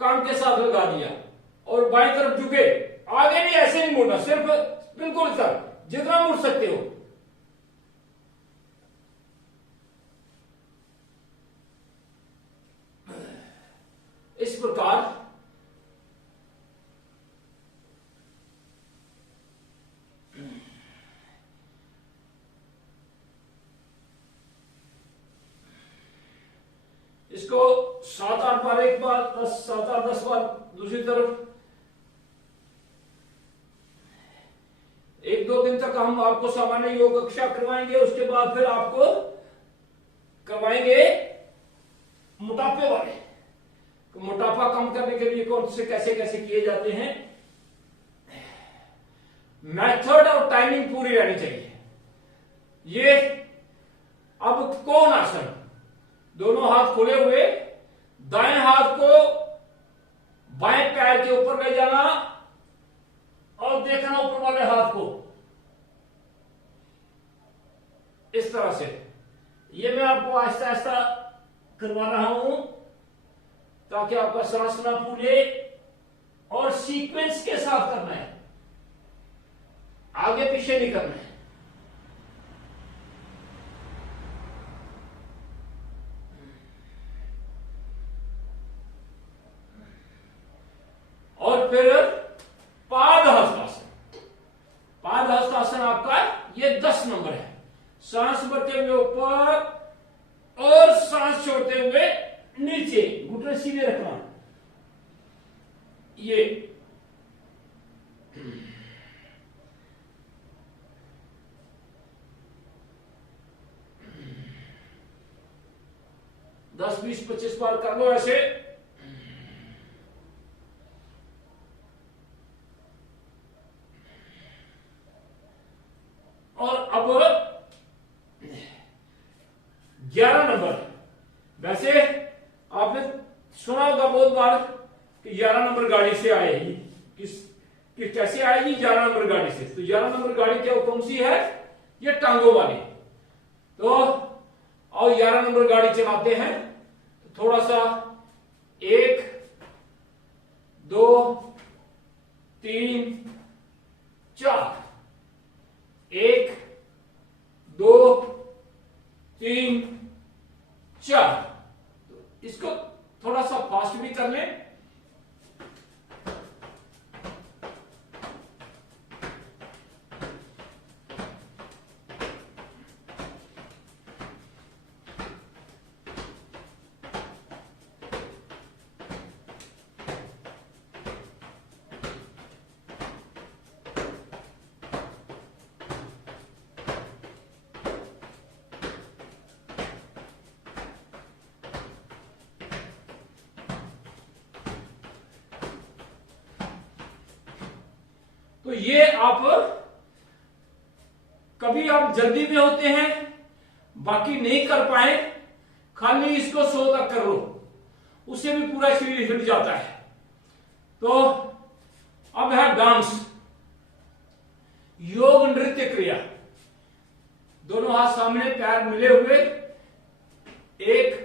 कान के साथ लगा दिया और बाएं तरफ झुके, आगे भी ऐसे नहीं मुड़ना, सिर्फ बिल्कुल सर जितना मुड़ सकते हो। इस प्रकार इसको 7-8 बार एक बार, 7-8-10 बार दूसरी तरफ। 1-2 दिन तक हम आपको सामान्य योग कक्षा करवाएंगे, उसके बाद फिर आपको करवाएंगे मोटापे वाले। तो मोटापा कम करने के लिए कौन से कैसे कैसे किए जाते हैं, मेथड और टाइमिंग पूरी रहनी चाहिए। ये अब कोण आसन, दोनों हाथ खुले हुए, दाएं हाथ को बाएं पैर के ऊपर ले जाना और देखना ऊपर वाले हाथ को इस तरह से। ये मैं आपको आहिस्ता आहिस्ता करवा रहा हूं ताकि आपका सांस ना फूले, और सीक्वेंस के साथ करना है, आगे पीछे नहीं करना है। और फिर पाद हस्तासन। पाद हस्तासन आपका ये 10 नंबर है। सांस भरते हुए ऊपर और सांस छोड़ते हुए नीचे, घुटने सीधे रखना। ये 10, 20, 25 बार कर लो ऐसे। और अब 11 नंबर, वैसे आपने सुना होगा बहुत बार कि 11 नंबर गाड़ी से आएगी, कैसे आएगी 11 नंबर गाड़ी से। तो 11 नंबर गाड़ी क्या कौन सी है? ये टांगों वाली। तो और 11 नंबर गाड़ी चलाते हैं तो थोड़ा सा 1, 2, 3, 4, 1, 2, 3, 4। तो इसको थोड़ा सा फास्ट भी कर लें। तो ये आप कभी आप जल्दी में होते हैं, बाकी नहीं कर पाए, खाली इसको 100 तक कर लो, उससे भी पूरा शरीर हिट जाता है। तो अब है डांस, योग नृत्य क्रिया। दोनों हाथ सामने, पैर मिले हुए, 1,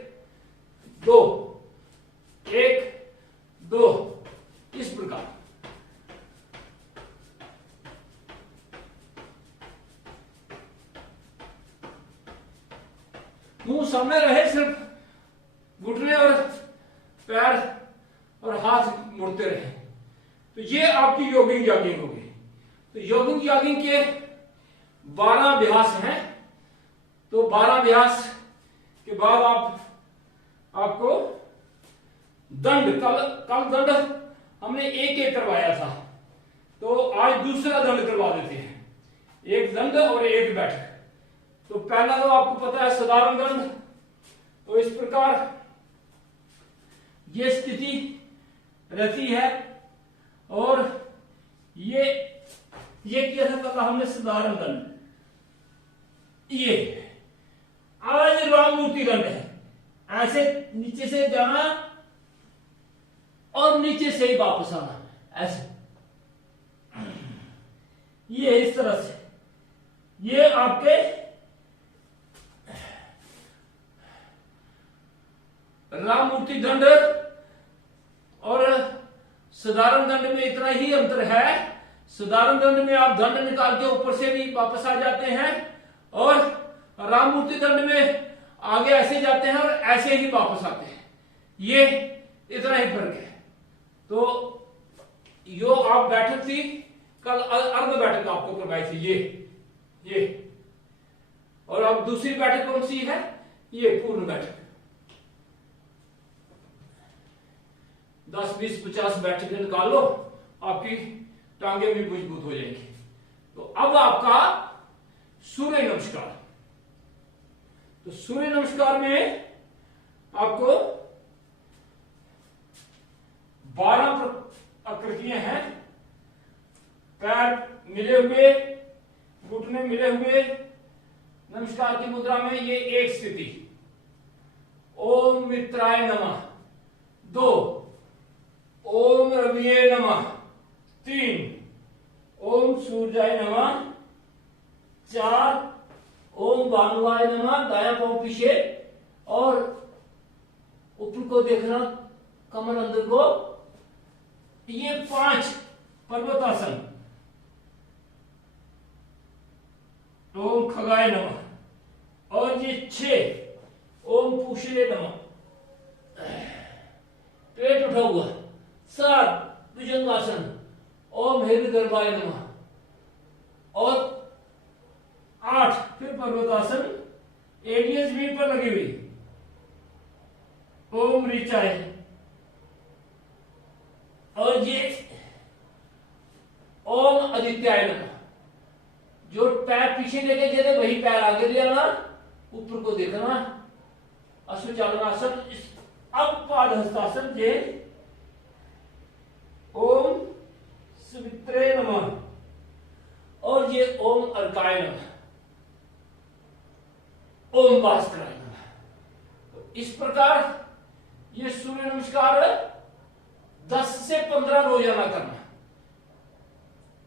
2, 1, 2, इस प्रकार। मुंह सामने रहे, सिर्फ घुटने और पैर और हाथ मुड़ते रहे। तो ये आपकी योगिंग जॉगिंग होगी। तो योगिंग जॉगिंग के 12 अभ्यास हैं। तो 12 अभ्यास के बाद आपको दंड, कल दंड हमने एक करवाया था, तो आज दूसरा दंड करवा देते हैं। एक दंड और एक बैठक। तो पहला तो आपको पता है साधारण दंड। तो इस प्रकार ये स्थिति रहती है, और ये किया था कल हमने साधारण दंड। ये आज राममूर्ति दंड है, ऐसे नीचे से जाना और नीचे से ही वापस आना, ऐसे। ये इस तरह से, ये आपके राममूर्ति दंड और साधारण दंड में इतना ही अंतर है। साधारण दंड में आप दंड निकाल के ऊपर से भी वापस आ जाते हैं, और राममूर्ति दंड में आगे ऐसे जाते हैं और ऐसे ही वापस आते हैं। ये इतना ही फर्क है। तो योग आप बैठक थी कल, अर्ध बैठक आपको करवाई थी, ये और अब दूसरी बैठक कौन सी है? ये पूर्ण बैठक। 10, 20, 50 बैठकें निकाल लो, आपकी टांगे भी मजबूत हो जाएंगी। तो अब आपका सूर्य नमस्कार। तो सूर्य नमस्कार में आपको 12 आकृतियां हैं। पैर मिले हुए, घुटने मिले हुए, नमस्कार की मुद्रा में ये एक स्थिति। ओम मित्राय नमः 2, ओम रविये नमः 3, ओम सूर्याय नमः 4, ओम भानुवाय नमः, दाया पांव पीछे और ऊपर को देखना, कमर अंदर को। ये 5 पर्वतासन। ओम खगाय नमः। और ये 6, ओम पूषणे नमः, पेट उठा हुआ। 7, भुजंगासन, ओम हृदय गर्भाय नमः। और 8 फिर पर्वतासन एडीएस बी पर लगी हुई। ओम ऋचाय, और ये ओम आदित्याय नमः। जो पैर पीछे लेके जाते वही पैर आगे ले आना, ऊपर को देखना, अश्वचालनासन। अब पाद हस्तासन, ये ओम सुमित्रे नमः, और ये ओम अर्काय नमः, ओम भास्कराय नमः। तो इस प्रकार ये सूर्य नमस्कार 10 से 15 रोजाना करना।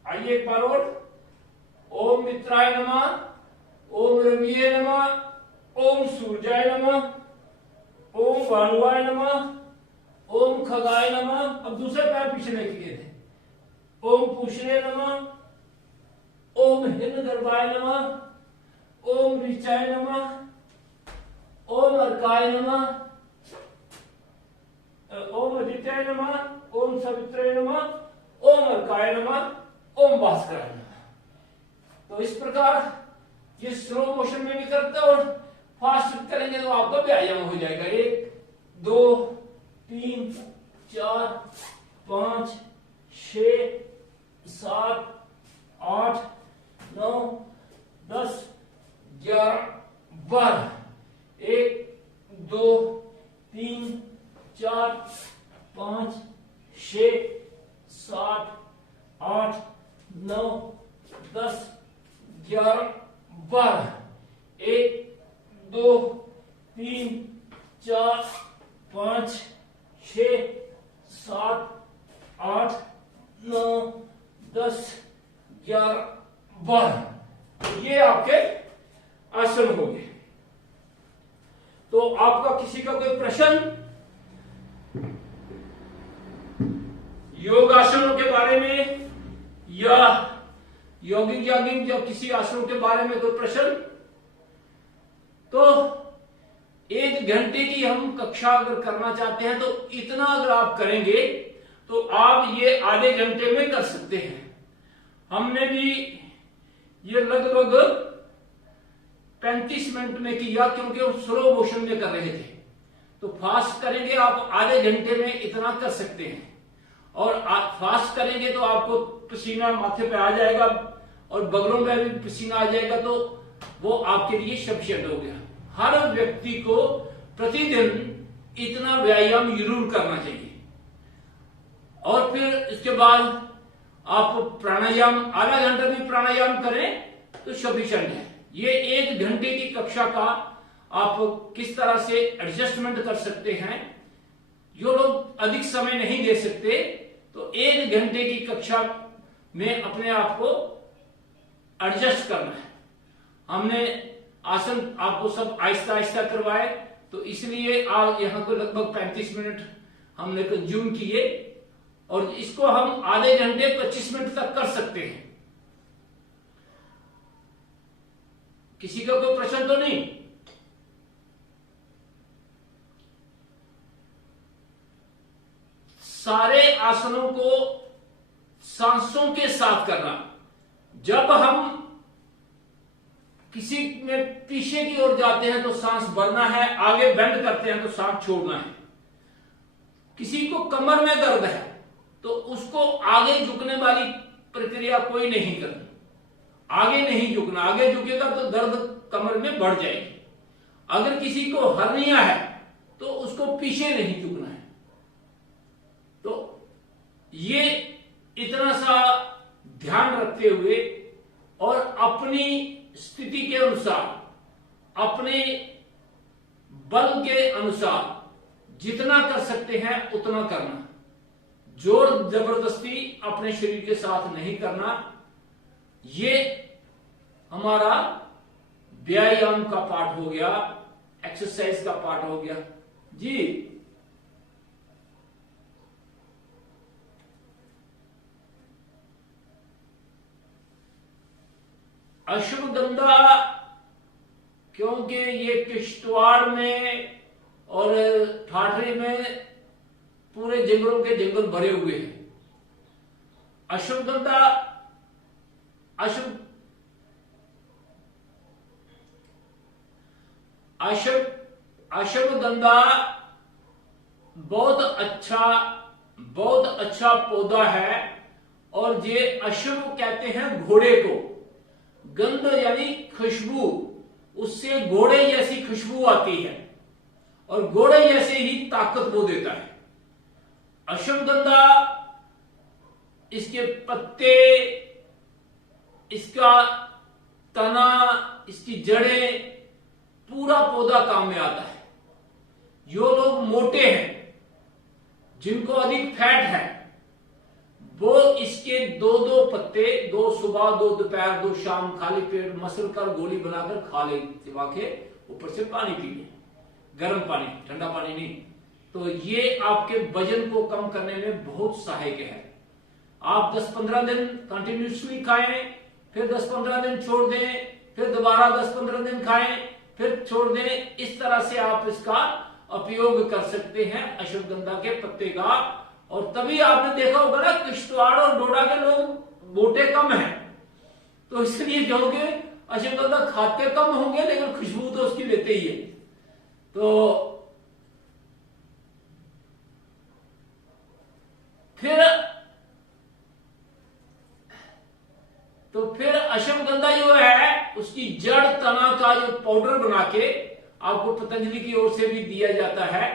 आइए एक बार और। ओम मित्राय नमः, ओम रविये नमः, ओम सूर्याय नमः, ओम भानुवाय नमः, ओम खगाय नमः। अब दूसरे पैर पीछे लेके गए थे। ओम पूषणे नमः, ओम हिरण्यगर्भाय नमः, ओम ऋचाय नमः, ओम अर्काय नमः, ओम आदित्याय नमः, ओम सवित्रे नमः, ओम अर्काय नमः, ओम भास्कराय नमः। तो इस प्रकार ये स्लो मोशन में भी करते हैं, और फास्ट करेंगे तो आपका व्यायाम हो जाएगा। 1 2 3 4 5 6 7 8 9 10 11 12। 1 2 3 4 5 6 7 8 9 10 11 12। 1 2 3 4 5 6 7 8 9 10 11 12। ये आपके आसन हो गए। तो आपका किसी का कोई प्रश्न योग आसनों के बारे में या यौगिक जॉगिंग या किसी आसनों के बारे में कोई प्रश्न? तो 1 घंटे की हम कक्षा अगर करना चाहते हैं तो इतना अगर आप करेंगे तो आप ये आधे घंटे में कर सकते हैं। हमने भी ये लगभग 35 मिनट में किया, क्योंकि हम स्लो मोशन में कर रहे थे। तो फास्ट करेंगे आप आधे घंटे में इतना कर सकते हैं, और आप फास्ट करेंगे तो आपको पसीना माथे पे आ जाएगा और बगलों में भी पसीना आ जाएगा, तो वो आपके लिए सफिशिएंट हो गया। हर व्यक्ति को प्रतिदिन इतना व्यायाम जरूर करना चाहिए। और फिर इसके बाद आप प्राणायाम आधा घंटा भी प्राणायाम करें तो सफिशिएंट है। ये 1 घंटे की कक्षा का आप किस तरह से एडजस्टमेंट कर सकते हैं। जो लोग अधिक समय नहीं दे सकते तो 1 घंटे की कक्षा में अपने आप को एडजस्ट करना है। हमने आसन आपको सब आहिस्ता आहिस्ता करवाए, तो इसलिए आज यहां को लगभग 35 मिनट हमने कंज्यूम किए, और इसको हम आधे घंटे 25 मिनट तक कर सकते हैं। किसी का कोई प्रश्न तो नहीं? सारे आसनों को सांसों के साथ करना। जब हम किसी में पीछे की ओर जाते हैं तो सांस भरना है, आगे बेंड करते हैं तो सांस छोड़ना है। किसी को कमर में दर्द है तो उसको आगे झुकने वाली प्रक्रिया कोई नहीं करनी। आगे नहीं झुकना, आगे झुकेगा तो दर्द कमर में बढ़ जाएगी। अगर किसी को हर्निया है तो उसको पीछे नहीं झुकना है। तो ये इतना सा ध्यान रखते हुए और अपनी स्थिति के अनुसार, अपने बल के अनुसार जितना कर सकते हैं उतना करना। जोर जबरदस्ती अपने शरीर के साथ नहीं करना। ये हमारा व्यायाम का पार्ट हो गया, एक्सरसाइज का पार्ट हो गया जी। अश्वगंधा, क्योंकि ये किश्तवाड़ में और ठाठरी में पूरे जंगलों के जंगल भरे हुए हैं। अश्वगंधा अश्वगंधा बहुत अच्छा पौधा है। और ये अश्व कहते हैं घोड़े को, गंध यानी खुशबू, उससे घोड़े जैसी खुशबू आती है और घोड़े जैसे ही ताकत वो देता है। अश्वगंधा, इसके पत्ते, इसका तना, इसकी जड़ें, पूरा पौधा काम में आता है। जो लोग मोटे हैं, जिनको अधिक फैट है, वो इसके दो पत्ते, 2 सुबह 2 दोपहर 2 शाम खाली पेट मसल कर गोली बनाकर खा ले, चिबा के ऊपर से पानी पी ले, गर्म पानी, ठंडा पानी नहीं। तो ये आपके वजन को कम करने में बहुत सहायक है। आप 10-15 दिन कंटिन्यूसली खाएं, फिर 10-15 दिन छोड़ दें, फिर दोबारा 10-15 दिन खाएं, फिर छोड़ दें। इस तरह से आप इसका उपयोग कर सकते हैं अश्वगंधा के पत्ते का। और तभी आपने देखा होगा ना, किश्तवाड़ और डोडा के लोग मोटे कम हैं, तो इसलिए क्योंकि अश्वगंधा खाते कम होंगे लेकिन खुशबू तो उसकी लेते ही है। तो फिर अश्वगंधा जो है, उसकी जड़ तना का जो पाउडर बना के आपको पतंजलि की ओर से भी दिया जाता है।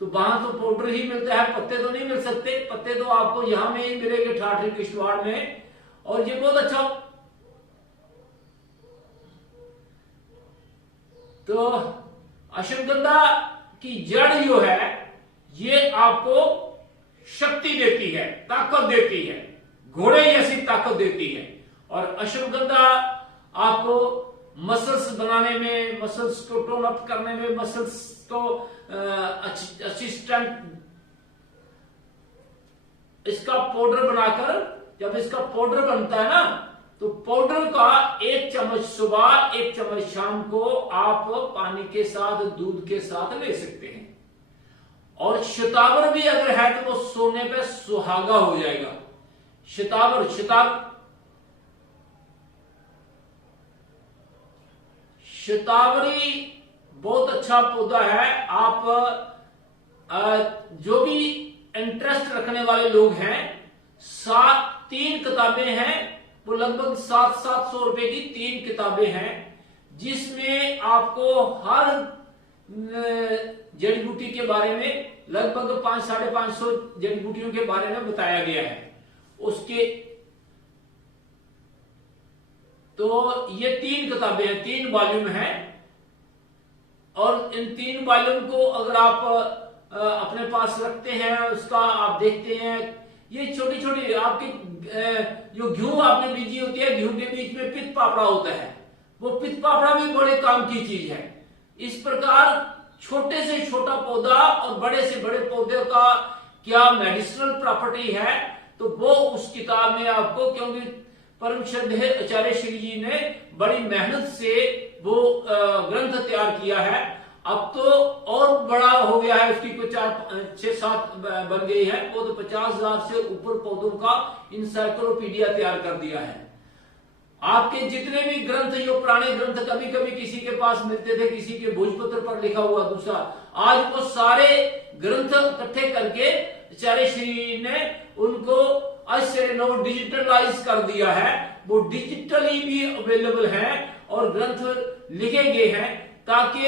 तो वहां तो पाउडर ही मिलता है, पत्ते तो नहीं मिल सकते। पत्ते तो आपको यहां में ही मिलेंगे, ठाठरी किश्तवाड़ में। और ये बहुत अच्छा, तो अश्वगंधा की जड़ जो है, ये आपको शक्ति देती है, ताकत देती है, घोड़े जैसी ताकत देती है। और अश्वगंधा आपको मसल्स बनाने में, मसल्स को टोन अप करने में, मसल्स को असिस्टेंट, इसका पाउडर बनाकर, जब इसका पाउडर बनता है ना, तो पाउडर का 1 चम्मच सुबह 1 चम्मच शाम को आप पानी के साथ, दूध के साथ ले सकते हैं। और शतावर भी अगर है तो वो सोने पे सुहागा हो जाएगा। शतावरी बहुत अच्छा पौधा है। आप जो भी इंटरेस्ट रखने वाले लोग हैं, 3 किताबें हैं, वो लगभग 700-700 रुपए की 3 किताबें हैं, जिसमें आपको हर जड़ी बूटी के बारे में, लगभग 500-550 जड़ी बूटियों के बारे में बताया गया है। उसके तो ये 3 किताबें हैं, 3 वॉल्यूम हैं। और इन 3 वॉल्यूम को अगर आप अपने पास रखते हैं, उसका आप देखते हैं, ये छोटी छोटी आपकी जो गेहूं आपने बीजी होती है, गेहूं के बीच में पित पापड़ा होता है, वो पित पापड़ा भी बड़े काम की चीज है। इस प्रकार छोटे से छोटा पौधा और बड़े से बड़े पौधे का क्या मेडिसिनल प्रॉपर्टी है, तो वो उस किताब में आपको, क्योंकि परम श्रद्धेय आचार्य श्री जी ने बड़ी मेहनत से वो ग्रंथ तैयार किया है। अब तो और बड़ा हो गया है, उसकी कुछ 4-6-7 बन गई है। वो तो 50,000 से ऊपर पौधों का इंसाइक्लोपीडिया तैयार कर दिया है। आपके जितने भी ग्रंथ, जो पुराने ग्रंथ कभी कभी किसी के पास मिलते थे, किसी के भोजपत्र पर लिखा हुआ दूसरा, आज वो सारे ग्रंथ इकट्ठे करके आचार्य श्री ने उनको डिजिटलाइज कर दिया है। वो डिजिटली भी अवेलेबल है और ग्रंथ लिखे गए हैं, ताकि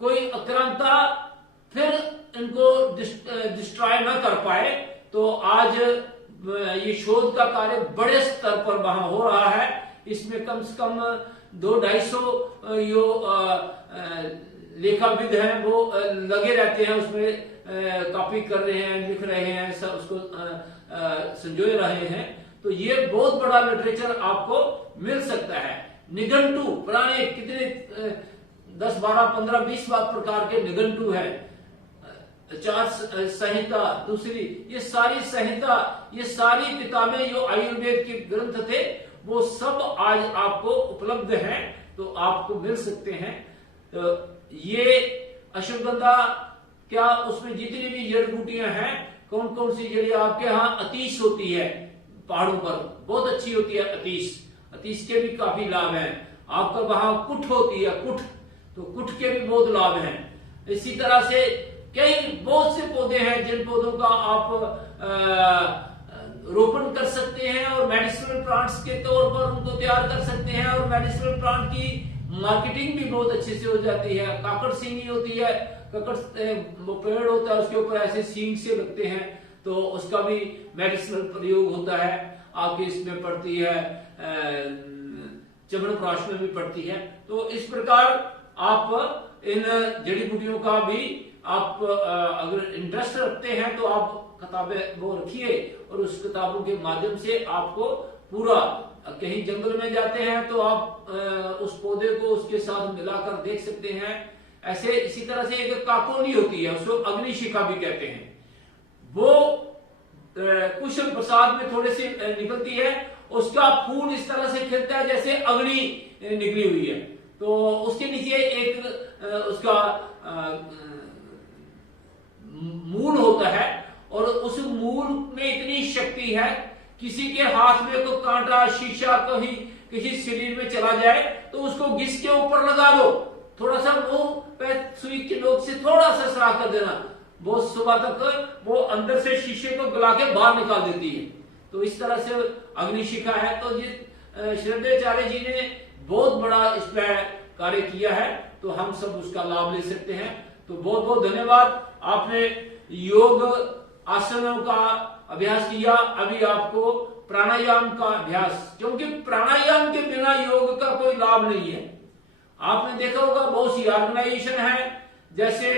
कोई आक्रांता फिर इनको डिस्ट्रॉय न कर पाए। तो आज ये शोध का कार्य बड़े स्तर पर वहां हो रहा है। इसमें कम से कम 200-250 जो लेखाविद हैं वो लगे रहते हैं, उसमें कॉपी कर रहे हैं, लिख रहे हैं, सब उसको संजोए रहे हैं। तो ये बहुत बड़ा लिटरेचर आपको मिल सकता है। निघंटू पुराने कितने 10, 12, 15, 20 प्रकार के निघंटू है। 4 संहिता, दूसरी ये सारी संहिता, ये सारी किताबें जो आयुर्वेद के ग्रंथ थे, वो सब आज आपको उपलब्ध हैं, तो आपको मिल सकते हैं। तो ये अश्वगंधा, क्या उसमें जितनी भी जड़ बूटियां हैं, कौन कौन सी जड़ी आपके यहाँ अतीश होती है, पहाड़ों पर बहुत अच्छी होती है अतीश के भी काफी लाभ हैं। आपका वहां कुठ होती है, तो कुठ के भी बहुत लाभ हैं। इसी तरह से कई बहुत से पौधे हैं जिन पौधों का आप रोपण कर सकते हैं और मेडिसिनल प्लांट्स के तौर पर उनको तैयार कर सकते हैं, और मेडिसिनल प्लांट की मार्केटिंग भी बहुत अच्छे से हो जाती है। काकड़ सींगी होती है, काकड़ पेड़ होता है, उसके ऊपर ऐसे सींग से लगते हैं, तो उसका भी मेडिसिनल प्रयोग होता है। आपके इसमें पड़ती है च्यवनप्राश में भी पड़ती है। तो इस प्रकार आप इन जड़ी बूटियों का भी आप अगर इंटरेस्ट रखते हैं तो आप किताबें वो रखिए, और उस किताबों के माध्यम से आपको पूरा, कहीं जंगल में जाते हैं तो आप उस पौधे को उसके साथ मिलाकर देख सकते हैं। ऐसे इसी तरह से एक काकोनी होती है, उसको अग्निशिखा भी कहते हैं। वो कुछ बरसात में थोड़े से निकलती है, उसका फूल इस तरह से खिलता है जैसे अग्नि निकली हुई है। तो उसके नीचे एक उसका मूल होता है, और उस मूल में इतनी शक्ति है, किसी के हाथ में कोई कांटा शीशा कहीं किसी शरीर में चला जाए तो उसको घिस के ऊपर लगा दो, थोड़ा सा मुंह पे सुई के नोक से थोड़ा सा सरा कर देना, वो सुबह तक वो अंदर से शीशे को गला के बाहर निकाल देती है। तो इस तरह से अग्निशिखा है। तो ये श्रद्धाचार्य जी ने बहुत बड़ा इस पर कार्य किया है, तो हम सब उसका लाभ ले सकते हैं। तो बहुत बहुत धन्यवाद। आपने योग आसनों का अभ्यास किया, अभी आपको प्राणायाम का अभ्यास, क्योंकि प्राणायाम के बिना योग का कोई लाभ नहीं है। आपने देखा होगा बहुत सी ऑर्गेनाइजेशन है, जैसे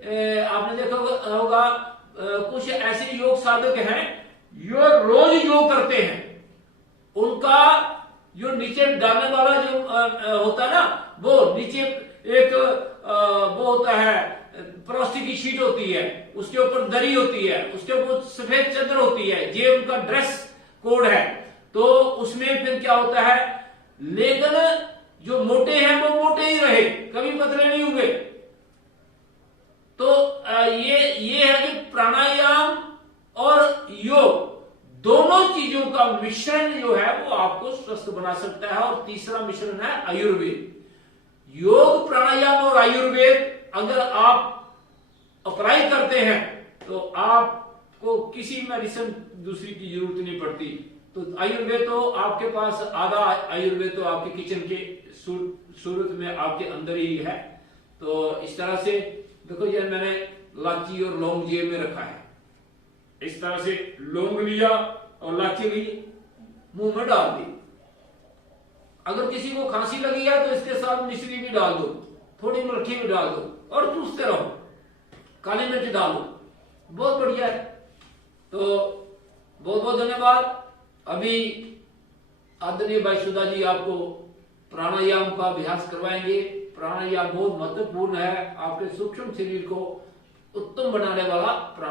आपने देखा होगा कुछ ऐसे योग साधक हैं जो रोज योग करते हैं, उनका जो नीचे डालने वाला जो होता है ना, वो नीचे एक वो होता है, प्लास्टिक की शीट होती है, उसके ऊपर दरी होती है, उसके ऊपर सफेद चादर होती है, ये उनका ड्रेस कोड है। तो उसमें फिर क्या होता है, लेकिन जो मोटे हैं वो मोटे ही रहे, कभी पतले नहीं हुए। तो ये है कि प्राणायाम और योग दोनों चीजों का मिश्रण जो है वो आपको स्वस्थ बना सकता है। और तीसरा मिश्रण है आयुर्वेद। योग, प्राणायाम और आयुर्वेद अगर आप अप्लाई करते हैं तो आपको किसी मेडिसिन दूसरी की जरूरत नहीं पड़ती। तो आयुर्वेद तो आपके पास, आधा आयुर्वेद तो आपके किचन के सूरत में आपके अंदर ही है। तो इस तरह से देखो, ये मैंने लाची और लौंग जेब में रखा है। इस तरह से लौंग लिया और लाची ली, मुंह में डाल दी। अगर किसी को खांसी लगी है तो इसके साथ मिश्री भी डाल दो, थोड़ी मिर्ची भी डाल दो और चूसते रहो, काली मिर्च डालो, बहुत बढ़िया है। तो बहुत बहुत धन्यवाद। अभी आदरणीय भाई सुधा जी आपको प्राणायाम का अभ्यास करवाएंगे। प्राणायाम बहुत महत्वपूर्ण है, आपके सूक्ष्म शरीर को उत्तम बनाने वाला प्राणायाम।